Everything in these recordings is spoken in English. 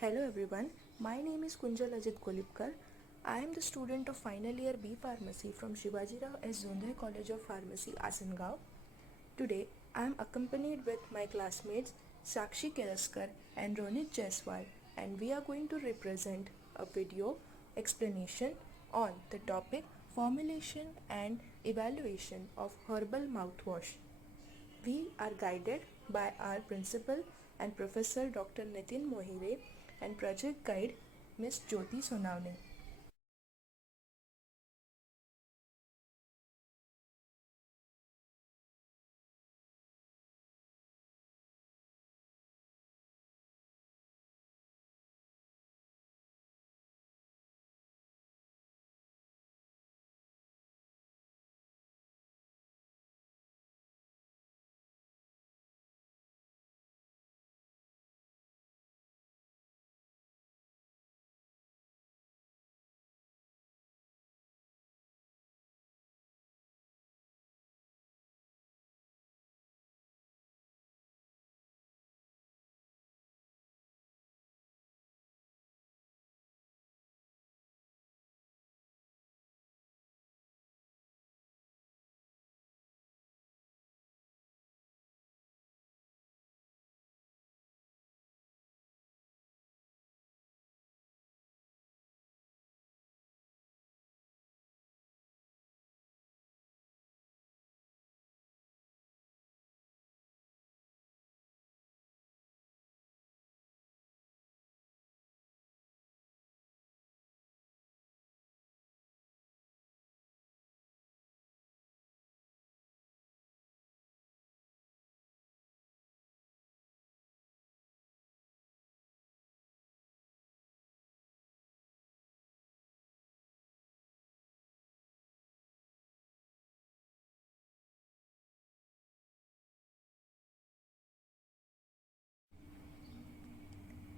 Hello everyone, my name is Kunjal Kolipkar. I am the student of final year B Pharmacy from Shivaji Rao S. Zondre College of Pharmacy, Asangao. Today, I am accompanied with my classmates Sakshi Kiraskar and Ronit Jaiswal, and we are going to represent a video explanation on the topic formulation and evaluation of herbal mouthwash. We are guided by our principal and professor Dr. Nitin Mohire and project guide Ms. Jyoti Sonavne.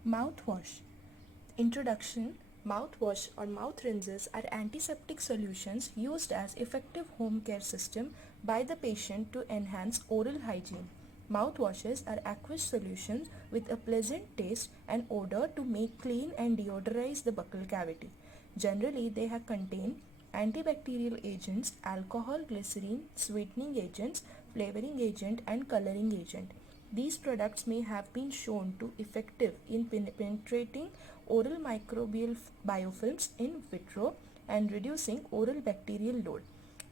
Mouthwash. Introduction. Mouthwash or mouth rinses are antiseptic solutions used as effective home care system by the patient to enhance oral hygiene. Mouthwashes are aqueous solutions with a pleasant taste and odor to make clean and deodorize the buccal cavity. Generally, they have contain antibacterial agents, alcohol, glycerine, sweetening agents, flavoring agent, and coloring agent. These products may have been shown to effective in penetrating oral microbial biofilms in vitro and reducing oral bacterial load.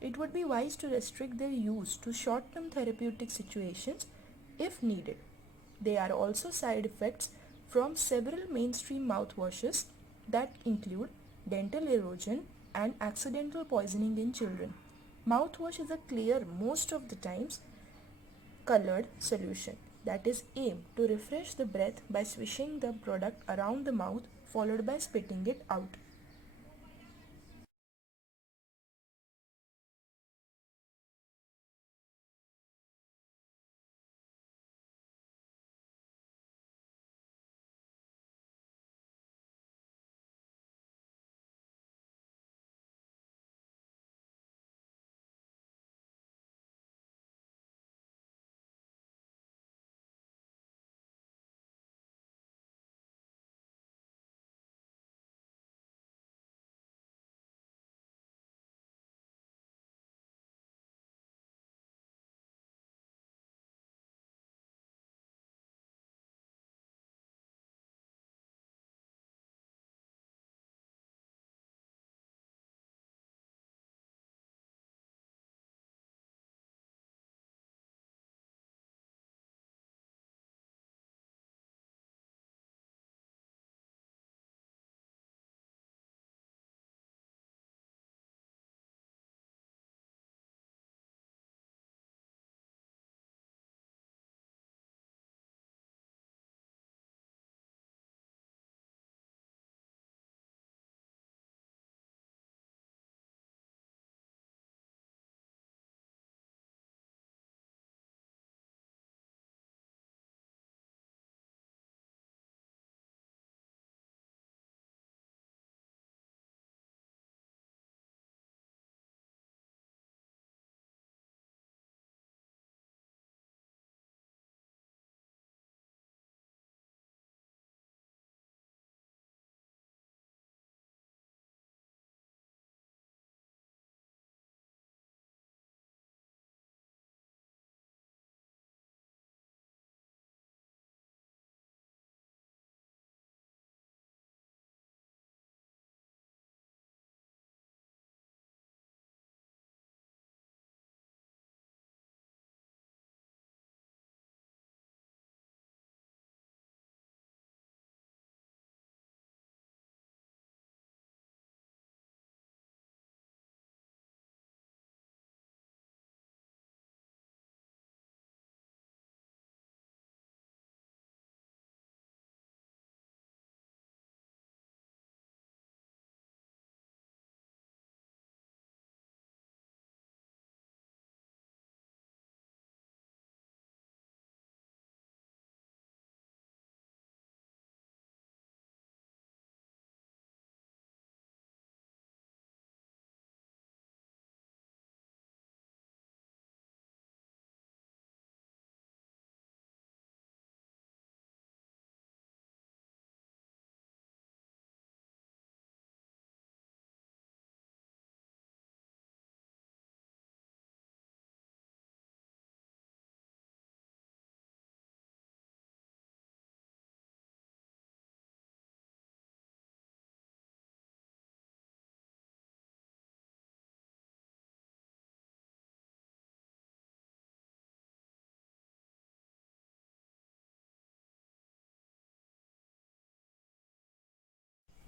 It would be wise to restrict their use to short-term therapeutic situations if needed. There are also side effects from several mainstream mouthwashes that include dental erosion and accidental poisoning in children. Mouthwash is a clear, most of the times, colored solution that is aimed to refresh the breath by swishing the product around the mouth followed by spitting it out.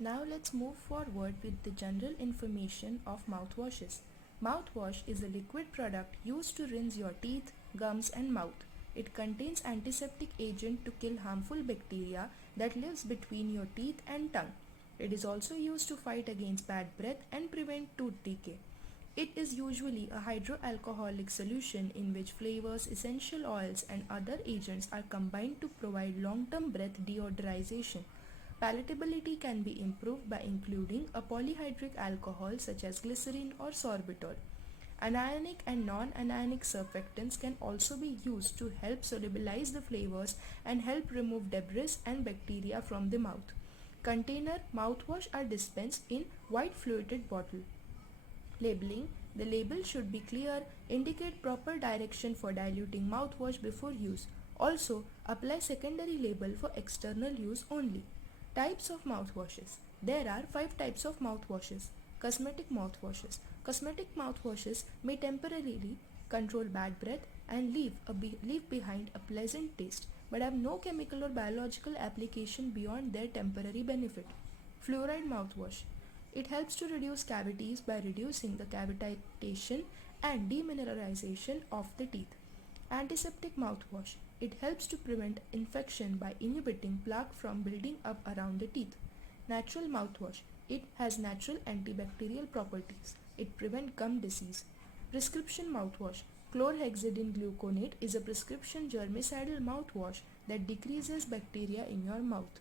Now let's move forward with the general information of mouthwashes. Mouthwash is a liquid product used to rinse your teeth, gums and mouth. It contains antiseptic agent to kill harmful bacteria that lives between your teeth and tongue. It is also used to fight against bad breath and prevent tooth decay. It is usually a hydroalcoholic solution in which flavors, essential oils, and other agents are combined to provide long term breath deodorization. Palatability can be improved by including a polyhydric alcohol such as glycerin or sorbitol. Anionic and non-anionic surfactants can also be used to help solubilize the flavors and help remove debris and bacteria from the mouth. Container mouthwash are dispensed in white fluted bottle. Labeling. The label should be clear, indicate proper direction for diluting mouthwash before use. Also, apply secondary label for external use only. Types of mouthwashes. There are 5 types of mouthwashes. Cosmetic mouthwashes. Cosmetic mouthwashes may temporarily control bad breath and leave behind a pleasant taste but have no chemical or biological application beyond their temporary benefit. Fluoride mouthwash. It helps to reduce cavities by reducing the cavitation and demineralization of the teeth. Antiseptic mouthwash. It helps to prevent infection by inhibiting plaque from building up around the teeth. Natural mouthwash. It has natural antibacterial properties. It prevents gum disease. Prescription mouthwash. Chlorhexidine gluconate is a prescription germicidal mouthwash that decreases bacteria in your mouth.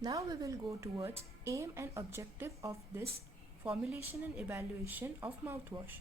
Now we will go towards aim and objective of this formulation and evaluation of mouthwash.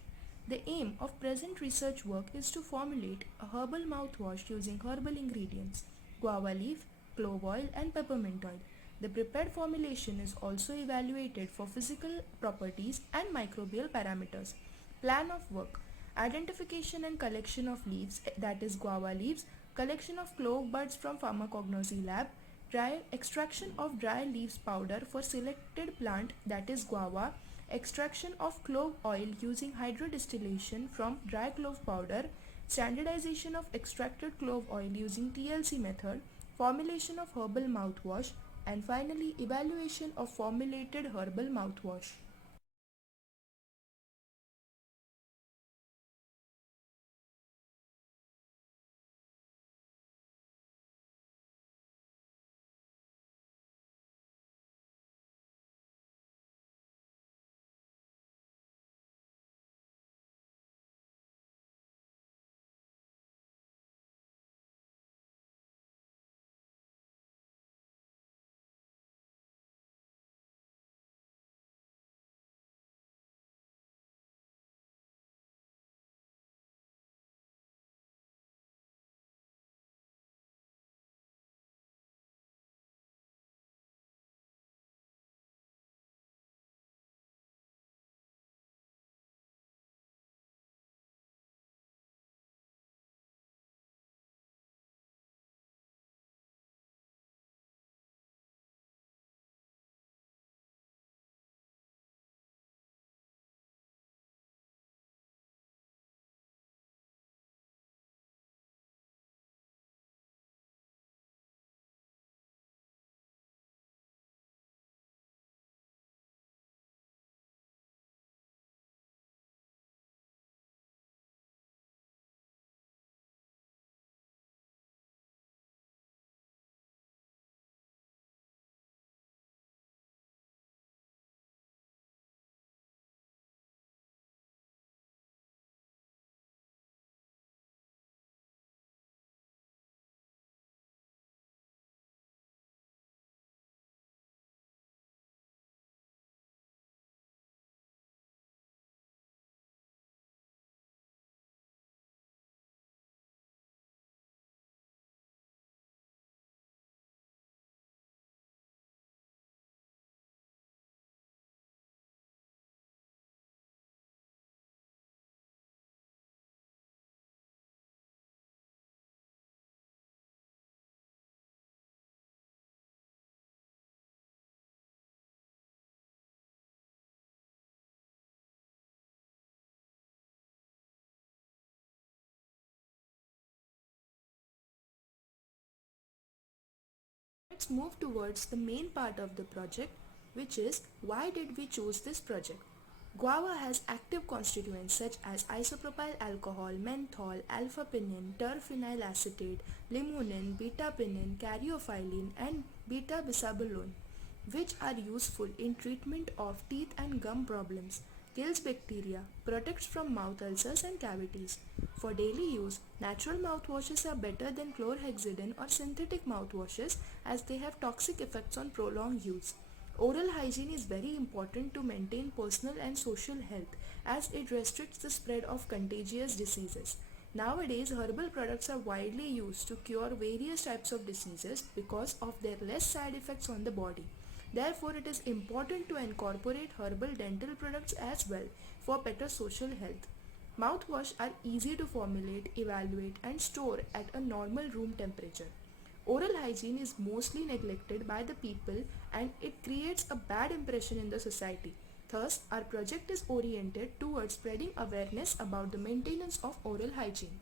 The aim of present research work is to formulate a herbal mouthwash using herbal ingredients, guava leaf, clove oil and peppermint oil. The prepared formulation is also evaluated for physical properties and microbial parameters. Plan of work: identification and collection of leaves, that is guava leaves, collection of clove buds from pharmacognosy lab, dry extraction of dry leaves powder for selected plant, that is guava, extraction of clove oil using hydrodistillation from dry clove powder, standardization of extracted clove oil using TLC method, formulation of herbal mouthwash, and finally evaluation of formulated herbal mouthwash. Let's move towards the main part of the project, which is why did we choose this project. Guava has active constituents such as isopropyl alcohol, menthol, alpha-pinene, terphenyl acetate, limonene, beta-pinene, caryophyllene, and beta-bisabolone, which are useful in treatment of teeth and gum problems, kills bacteria, protects from mouth ulcers and cavities. For daily use, natural mouthwashes are better than chlorhexidine or synthetic mouthwashes as they have toxic effects on prolonged use. Oral hygiene is very important to maintain personal and social health as it restricts the spread of contagious diseases. Nowadays, herbal products are widely used to cure various types of diseases because of their less side effects on the body. Therefore, it is important to incorporate herbal dental products as well for better social health. Mouthwash are easy to formulate, evaluate, and store at a normal room temperature. Oral hygiene is mostly neglected by the people and it creates a bad impression in the society. Thus, our project is oriented towards spreading awareness about the maintenance of oral hygiene.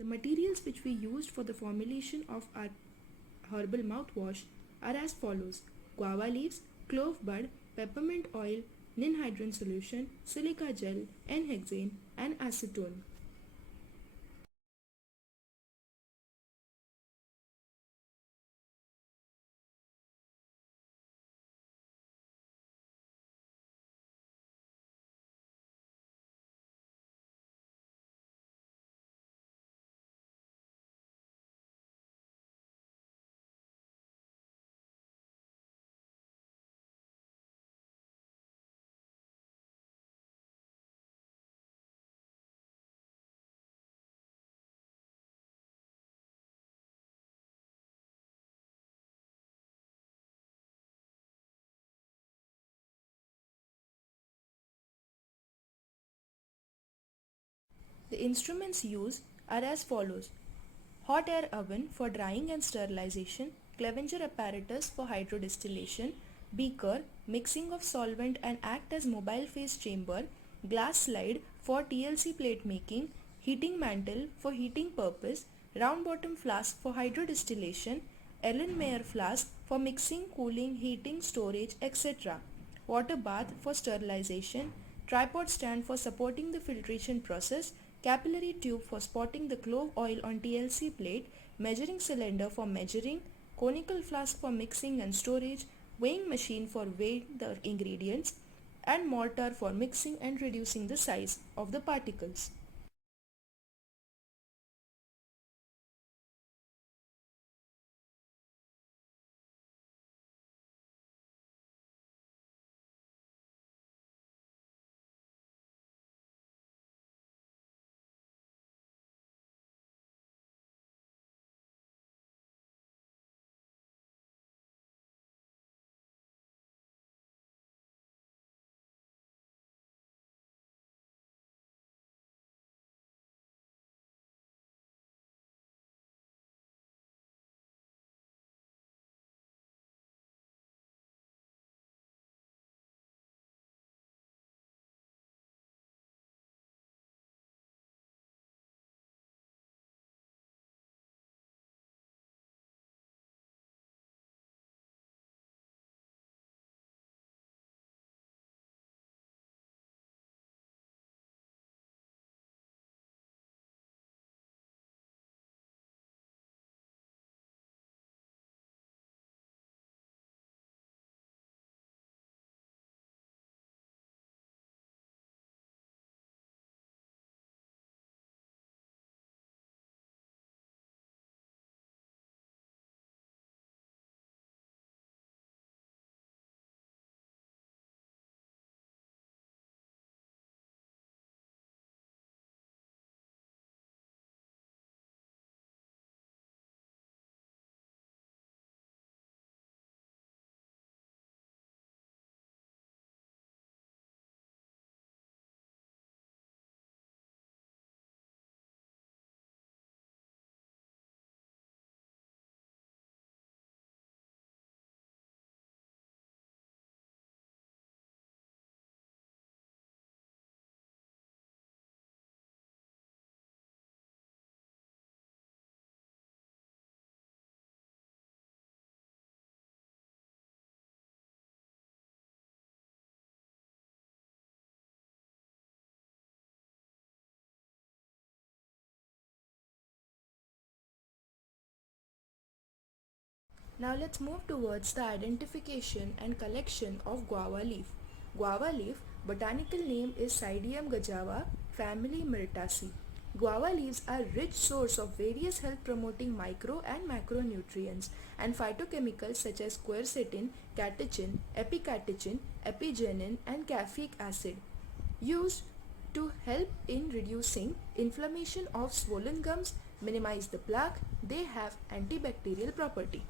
The materials which we used for the formulation of our herbal mouthwash are as follows: guava leaves, clove bud, peppermint oil, ninhydrin solution, silica gel, N-hexane, and acetone. The instruments used are as follows: hot air oven for drying and sterilization, Clevenger apparatus for hydrodistillation, beaker, mixing of solvent and act as mobile phase chamber, glass slide for TLC plate making, heating mantle for heating purpose, round bottom flask for hydrodistillation, Erlenmeyer flask for mixing, cooling, heating, storage, etc. Water bath for sterilization, tripod stand for supporting the filtration process, capillary tube for spotting the clove oil on TLC plate, measuring cylinder for measuring, conical flask for mixing and storage, weighing machine for weighing the ingredients, and mortar for mixing and reducing the size of the particles. Now let's move towards the identification and collection of guava leaf. Guava leaf, botanical name is Cydium gajava, family Myrtaceae. Guava leaves are rich source of various health promoting micro and macronutrients and phytochemicals such as quercetin, catechin, epicatechin, epigenin and caffeic acid, used to help in reducing inflammation of swollen gums, minimize the plaque. They have antibacterial property.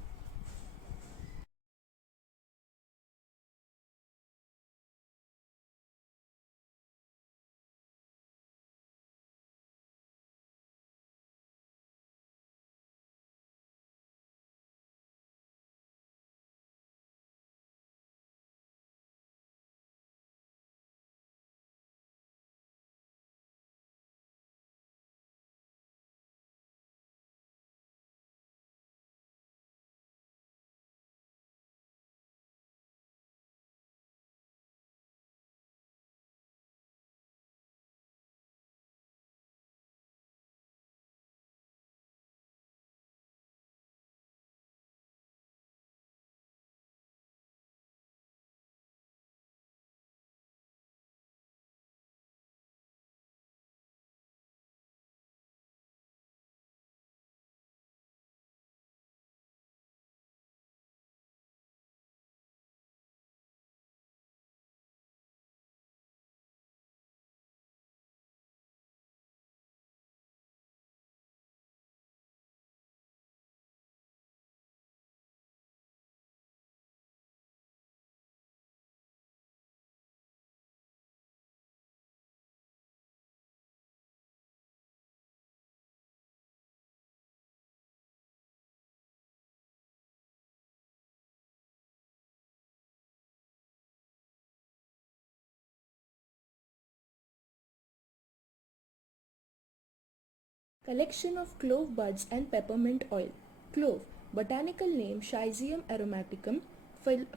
Collection of clove buds and peppermint oil. Clove, botanical name Schizoium aromaticum,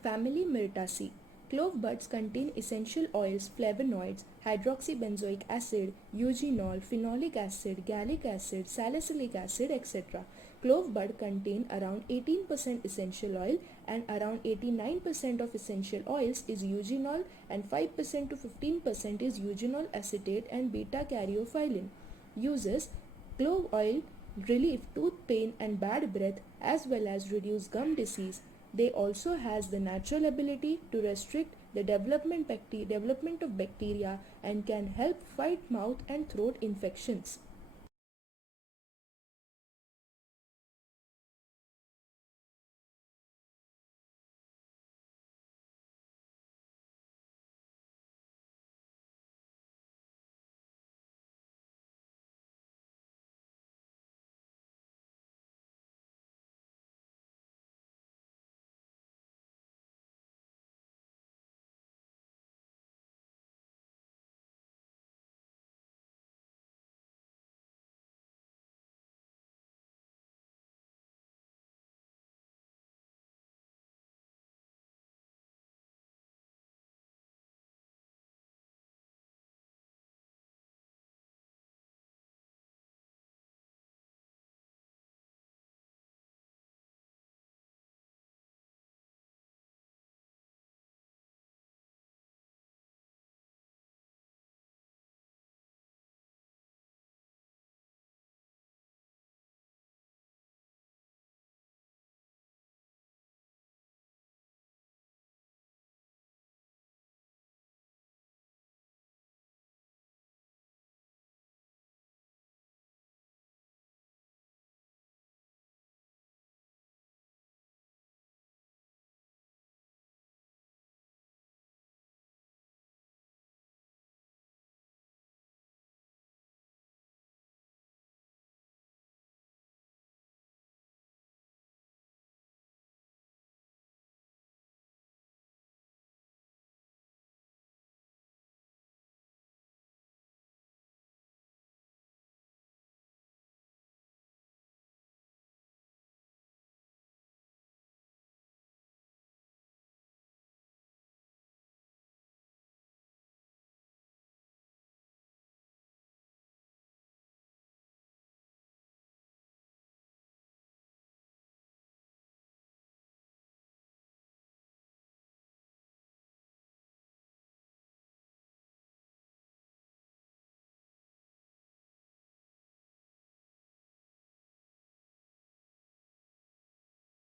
family Myrtaceae. Clove buds contain essential oils, flavonoids, hydroxybenzoic acid, eugenol, phenolic acid, gallic acid, salicylic acid, etc. Clove bud contain around 18% essential oil, and around 89% of essential oils is eugenol, and 5% to 15% is eugenol acetate and beta caryophyllene. Uses: clove oil relieve tooth pain and bad breath as well as reduce gum disease. They also has the natural ability to restrict the development of bacteria and can help fight mouth and throat infections.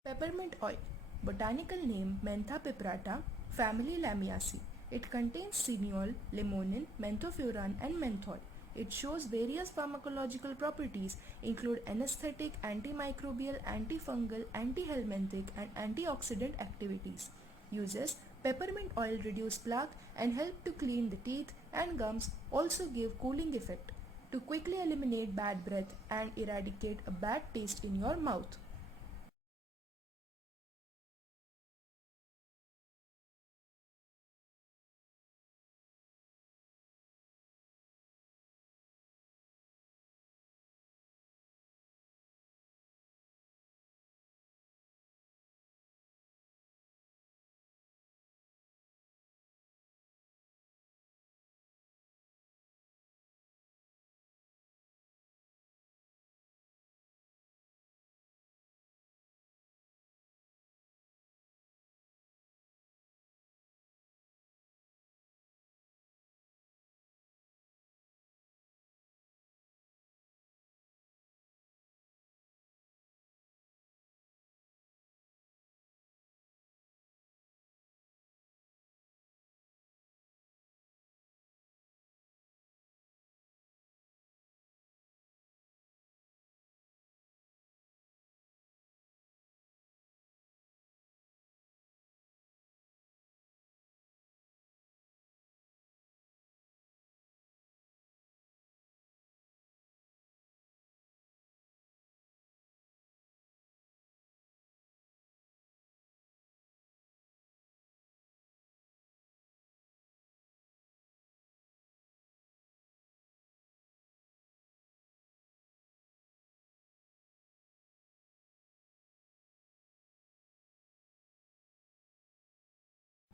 Peppermint oil. Botanical name Mentha piprata, family Lamiaceae. It contains cineol, limonene, menthofuran, and menthol. It shows various pharmacological properties include anesthetic, antimicrobial, antifungal, antihelminthic, and antioxidant activities. Uses: peppermint oil reduce plaque and help to clean the teeth and gums, also give cooling effect to quickly eliminate bad breath and eradicate a bad taste in your mouth.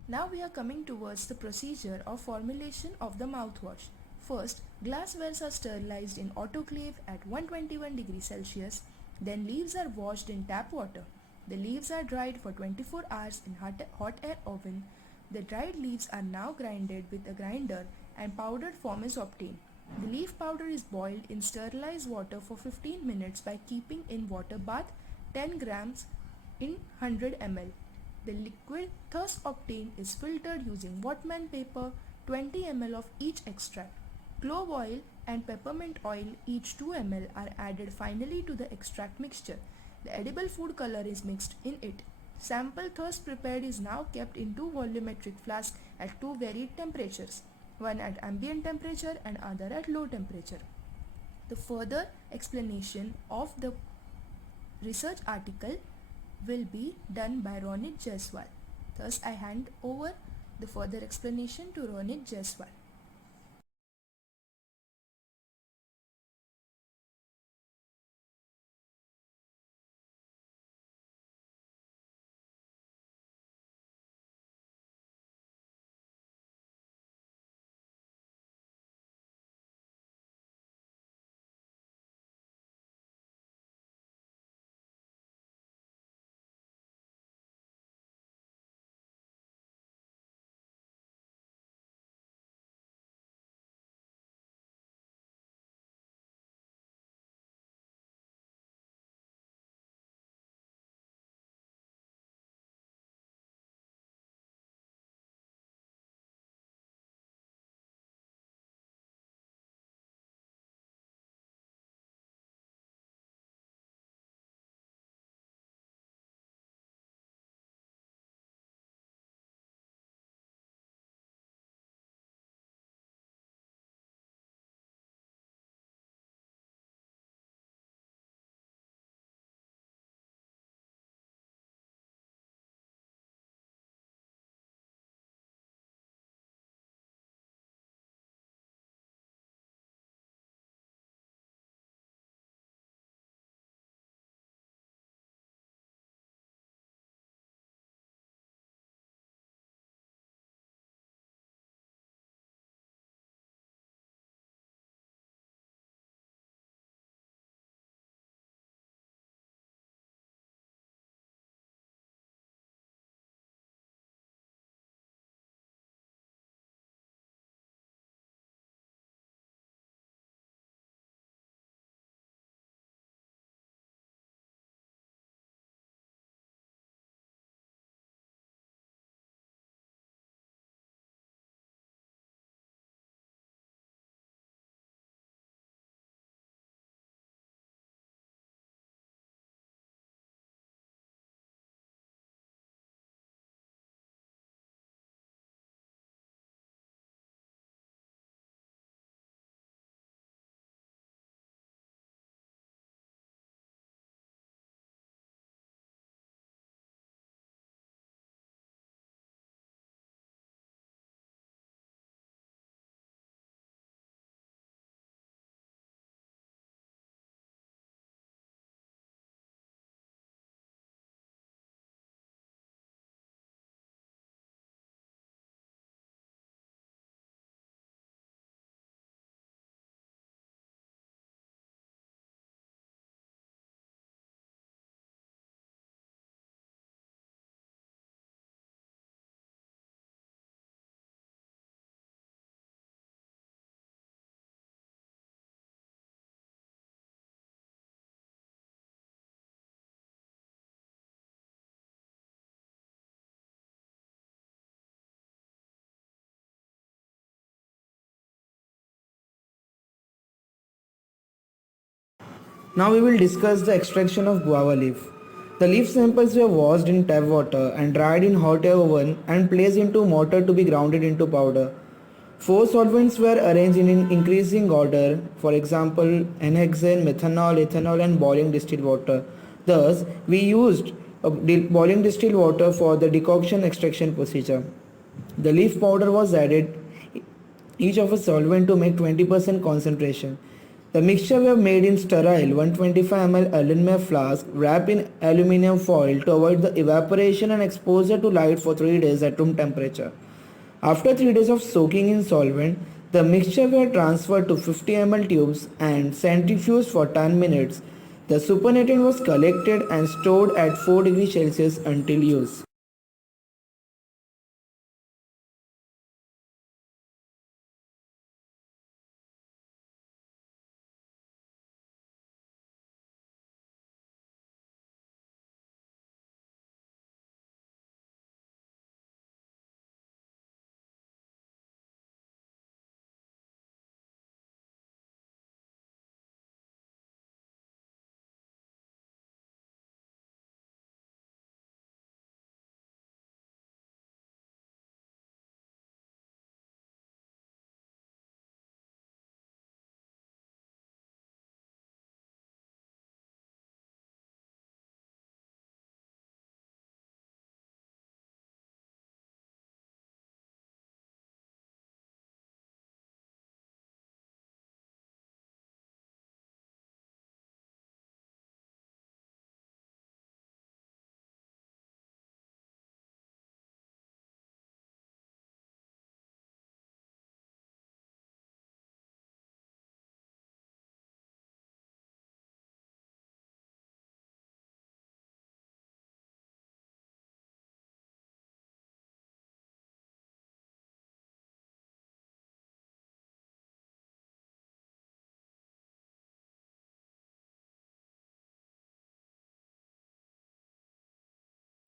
Now we are coming towards the procedure of formulation of the mouthwash. First, glasswares are sterilized in autoclave at 121 degrees Celsius. Then leaves are washed in tap water. The leaves are dried for 24 hours in hot air oven. The dried leaves are now grinded with a grinder and powdered form is obtained. The leaf powder is boiled in sterilized water for 15 minutes by keeping in water bath 10 grams in 100 ml. The liquid thus obtained is filtered using Whatman paper, 20 ml of each extract. Clove oil and peppermint oil, each 2 ml, are added finally to the extract mixture. The edible food color is mixed in it. Sample thus prepared is now kept in two volumetric flasks at two varied temperatures, one at ambient temperature and other at low temperature. The further explanation of the research article will be done by Ronit Jaiswal. Thus, I hand over the further explanation to Ronit Jaiswal. Now we will discuss the extraction of guava leaf. The leaf samples were washed in tap water and dried in hot air oven and placed into mortar to be grounded into powder. Four solvents were arranged in increasing order, for example, n-hexane, methanol, ethanol and boiling distilled water. Thus, we used boiling distilled water for the decoction extraction procedure. The leaf powder was added each of a solvent to make 20% concentration. The mixture were made in sterile 125 ml aluminum flask wrapped in aluminum foil to avoid the evaporation and exposure to light for 3 days at room temperature. After 3 days of soaking in solvent, the mixture were transferred to 50 ml tubes and centrifuged for 10 minutes. The supernatant was collected and stored at 4 degrees Celsius until use.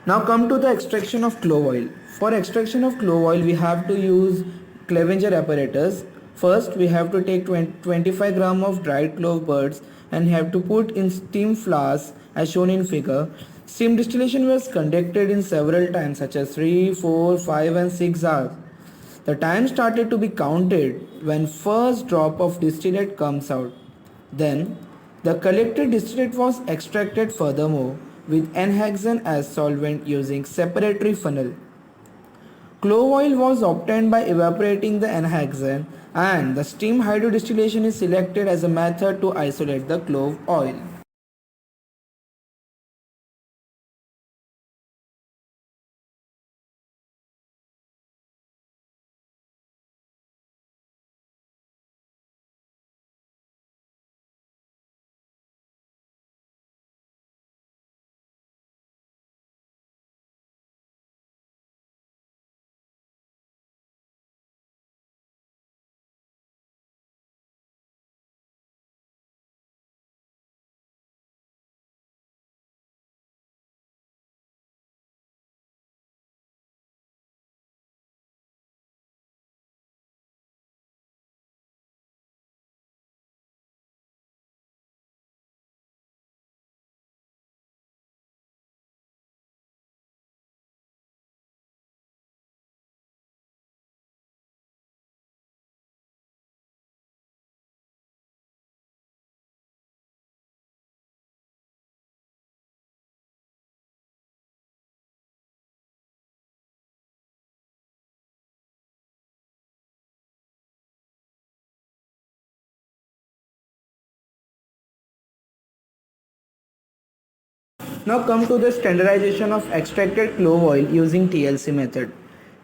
Now come to the extraction of clove oil. For extraction of clove oil, we have to use Clevenger apparatus. First, we have to take 25 gram of dried clove buds and have to put in steam flasks as shown in figure. Steam distillation was conducted in several times such as 3, 4, 5 and 6 hours. The time started to be counted when first drop of distillate comes out. Then, the collected distillate was extracted furthermore with N-hexane as solvent using separatory funnel. Clove oil was obtained by evaporating the N-hexane and the steam hydrodistillation is selected as a method to isolate the clove oil. Now come to the standardization of extracted clove oil using TLC method.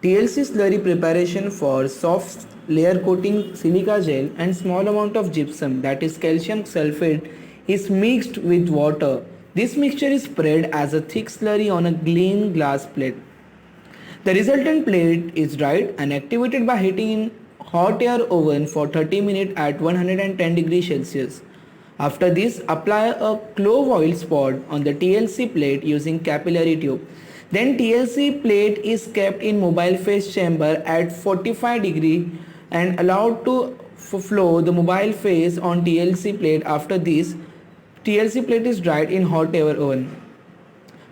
TLC slurry preparation for soft layer coating silica gel and small amount of gypsum, that is calcium sulfate, is mixed with water. This mixture is spread as a thick slurry on a clean glass plate. The resultant plate is dried and activated by heating in hot air oven for 30 minutes at 110 degrees Celsius. After this, apply a clove oil spot on the TLC plate using capillary tube. Then TLC plate is kept in mobile phase chamber at 45 degree and allowed to flow the mobile phase on TLC plate. After this, TLC plate is dried in hot air oven.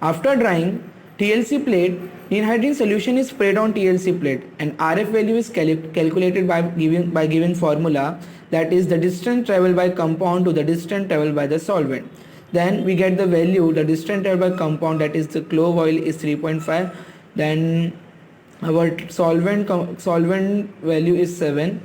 After drying, TLC plate, anhydrine solution is sprayed on TLC plate and RF value is calculated by given formula, that is the distance traveled by compound to the distance traveled by the solvent. Then we get the value, the distance traveled by compound, that is the clove oil is 3.5. Then our solvent value is 7.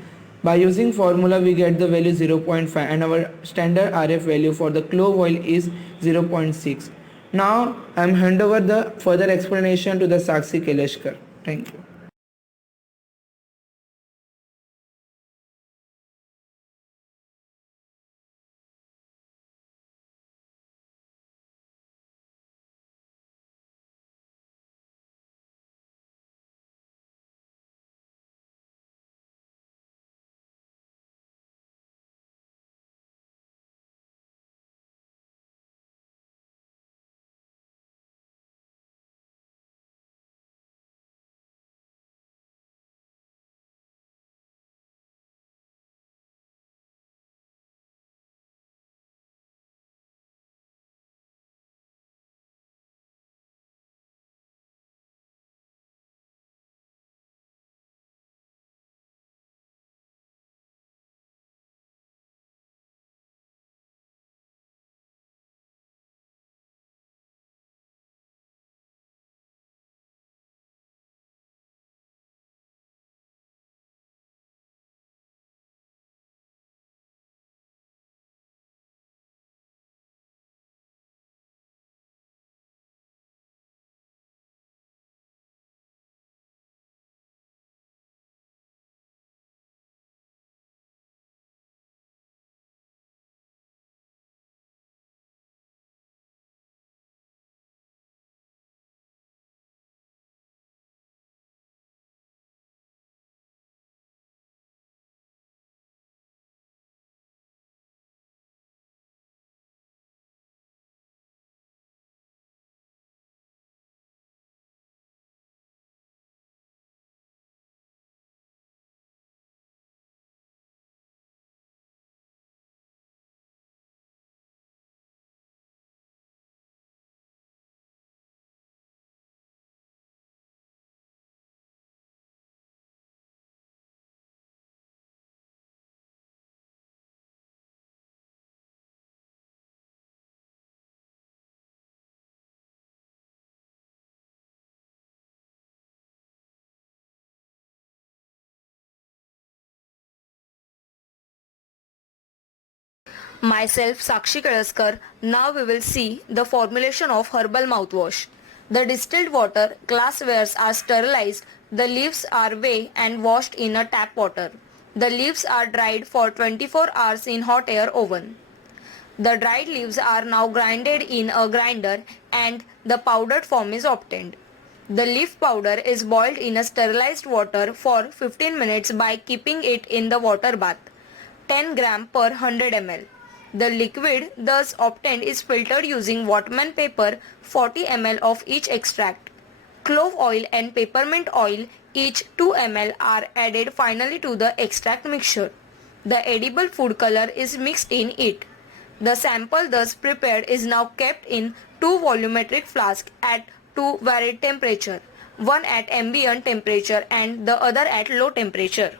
By using formula we get the value 0.5 and our standard RF value for the clove oil is 0.6. Now I am hand over the further explanation to the Sakshi Keleshkar. Thank you. Myself, Sakshi Kalaskar. Now we will see the formulation of herbal mouthwash. The distilled water glasswares are sterilized, the leaves are weighed and washed in a tap water. The leaves are dried for 24 hours in hot air oven. The dried leaves are now grinded in a grinder and the powdered form is obtained. The leaf powder is boiled in a sterilized water for 15 minutes by keeping it in the water bath, 10 gram per 100 ml. The liquid thus obtained is filtered using waterman paper, 40 ml of each extract. Clove oil and peppermint oil, each 2 ml, are added finally to the extract mixture. The edible food color is mixed in it. The sample thus prepared is now kept in two volumetric flasks at two varied temperature, one at ambient temperature and the other at low temperature.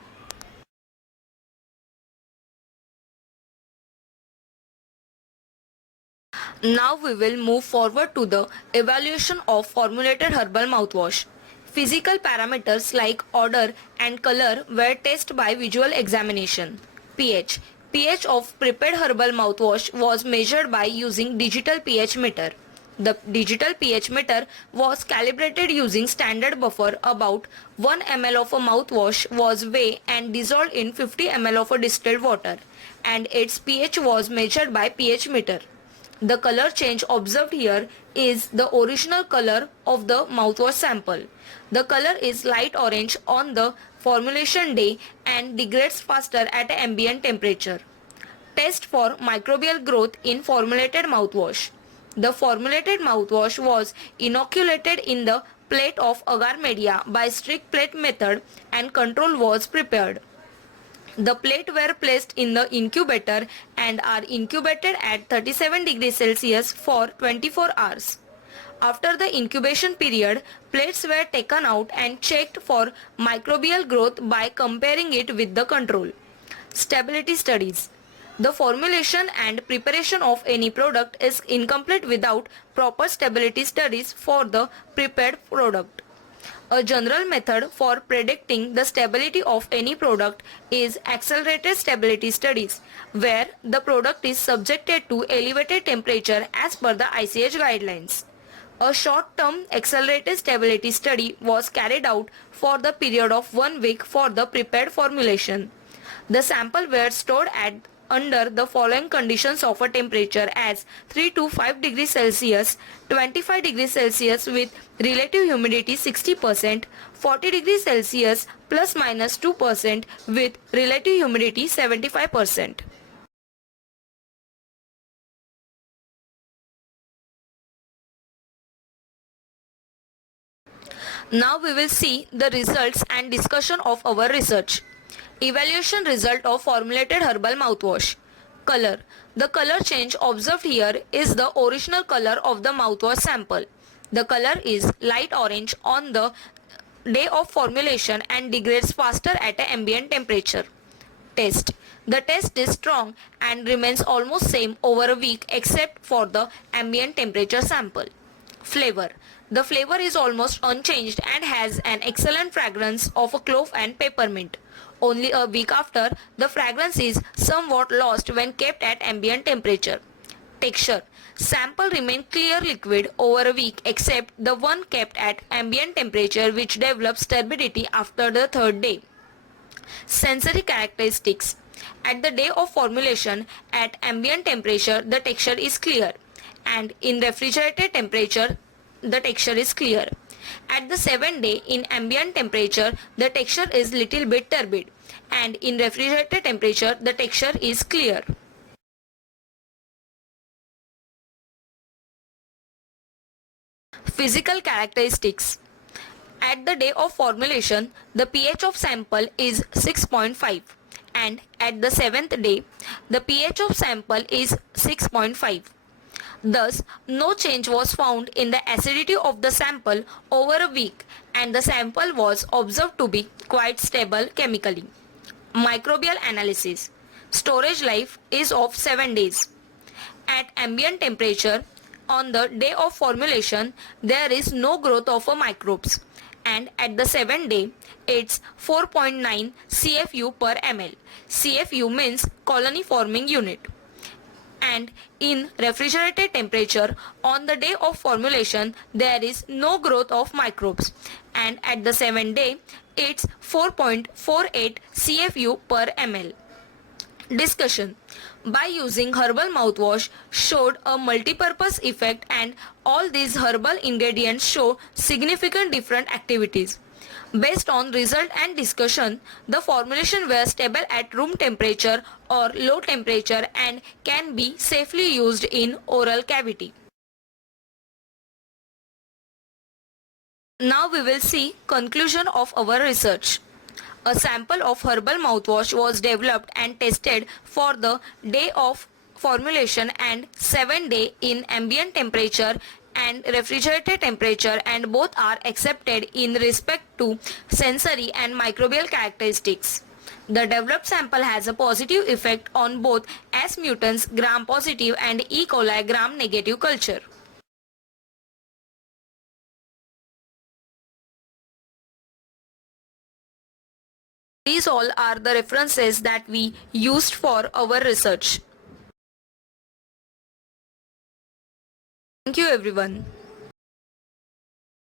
Now we will move forward to the evaluation of formulated herbal mouthwash. Physical parameters like odor and color were tested by visual examination. pH. pH of prepared herbal mouthwash was measured by using digital pH meter. The digital pH meter was calibrated using standard buffer. About 1 ml of a mouthwash was weighed and dissolved in 50 ml of a distilled water, and its pH was measured by pH meter. The color change observed here is the original color of the mouthwash sample. The color is light orange on the formulation day and degrades faster at ambient temperature. Test for microbial growth in formulated mouthwash. The formulated mouthwash was inoculated in the plate of agar media by strict plate method and control was prepared. The plate were placed in the incubator and are incubated at 37 degrees Celsius for 24 hours. After the incubation period, plates were taken out and checked for microbial growth by comparing it with the control. Stability studies. The formulation and preparation of any product is incomplete without proper stability studies for the prepared product. A general method for predicting the stability of any product is accelerated stability studies, where the product is subjected to elevated temperature as per the ICH guidelines. A short-term accelerated stability study was carried out for the period of 1 week for the prepared formulation. The sample were stored at under the following conditions of a temperature as 3 to 5 degrees Celsius, 25 degrees Celsius with relative humidity 60%, 40 degrees Celsius plus minus 2% with relative humidity 75%. Now we will see the results and discussion of our research. Evaluation result of formulated herbal mouthwash. Color. The color change observed here is the original color of the mouthwash sample. The color is light orange on the day of formulation and degrades faster at an ambient temperature. Taste. The taste is strong and remains almost same over a week except for the ambient temperature sample. Flavor. The flavor is almost unchanged and has an excellent fragrance of a clove and peppermint. Only a week after, the fragrance is somewhat lost when kept at ambient temperature. Texture. Sample remained clear liquid over a week except the one kept at ambient temperature which develops turbidity after the third day. Sensory characteristics. At the day of formulation at ambient temperature the texture is clear, and in refrigerated temperature the texture is clear. At the 7th day in ambient temperature the texture is little bit turbid, and in refrigerated temperature the texture is clear. Physical characteristics. At the day of formulation, the pH of sample is 6.5, and at the 7th day, the pH of sample is 6.5. Thus, no change was found in the acidity of the sample over a week, and the sample was observed to be quite stable chemically. Microbial analysis. Storage life is of 7 days. At ambient temperature, on the day of formulation, there is no growth of microbes, and at the 7th day, it's 4.9 CFU per ml. CFU means colony forming unit. And in refrigerated temperature, on the day of formulation, there is no growth of microbes, and at the 7th day, it's 4.48 CFU per ml. Discussion. By using herbal mouthwash showed a multi-purpose effect, and all these herbal ingredients show significant different activities. Based on result and discussion, the formulation were stable at room temperature or low temperature and can be safely used in oral cavity. Now we will see conclusion of our research. A sample of herbal mouthwash was developed and tested for the day of formulation and 7 day in ambient temperature and refrigerated temperature, and both are accepted in respect to sensory and microbial characteristics. The developed sample has a positive effect on both S mutants gram positive and E. coli gram negative culture. These all are the references that we used for our research. Thank you everyone.